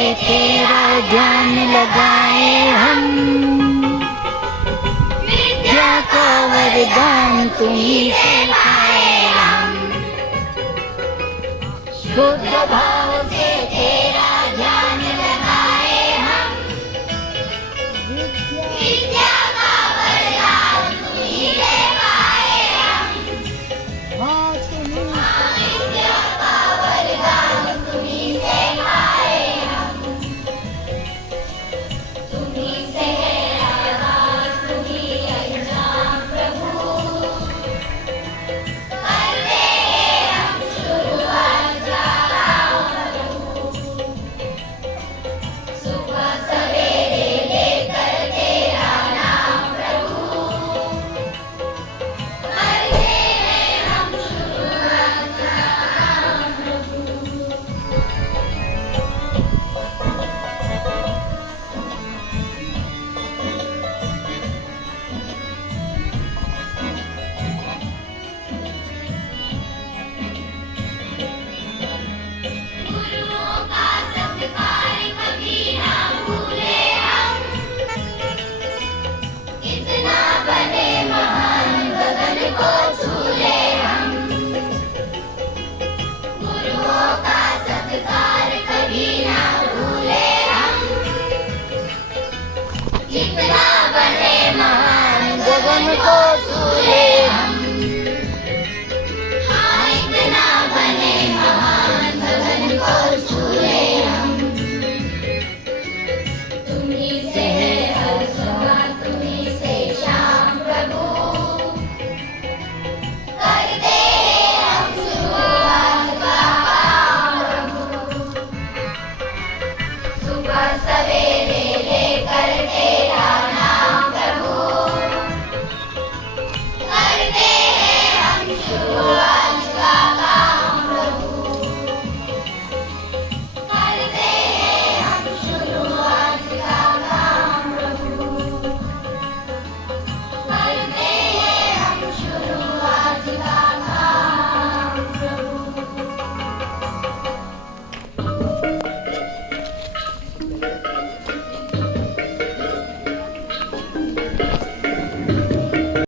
तेरा ध्यान लगाए हम। विद्या का वरदान तुम्हीं से पाए हम। शुद्ध भाव से तेरा ध्यान लगाए हम। विद्या का वरदान तुम्हीं से पाए हम। हाँ, विद्या का वरदान तुम्हीं से पाए हम। तुम्हीं से है आगाज, तुम्हीं अंजाम प्रभु। करते हैं हम शुरुआत सुबह सवेरे लेकर तेरा नाम प्रभु। करते हैं हम शुरुआत गुरुओं का सत्कार कभी ना भूले हम। इतना बने महान गगन को छूले हम। गुरुओं का सत्कार कभी ना भूले हम। इतना बने महान गगन को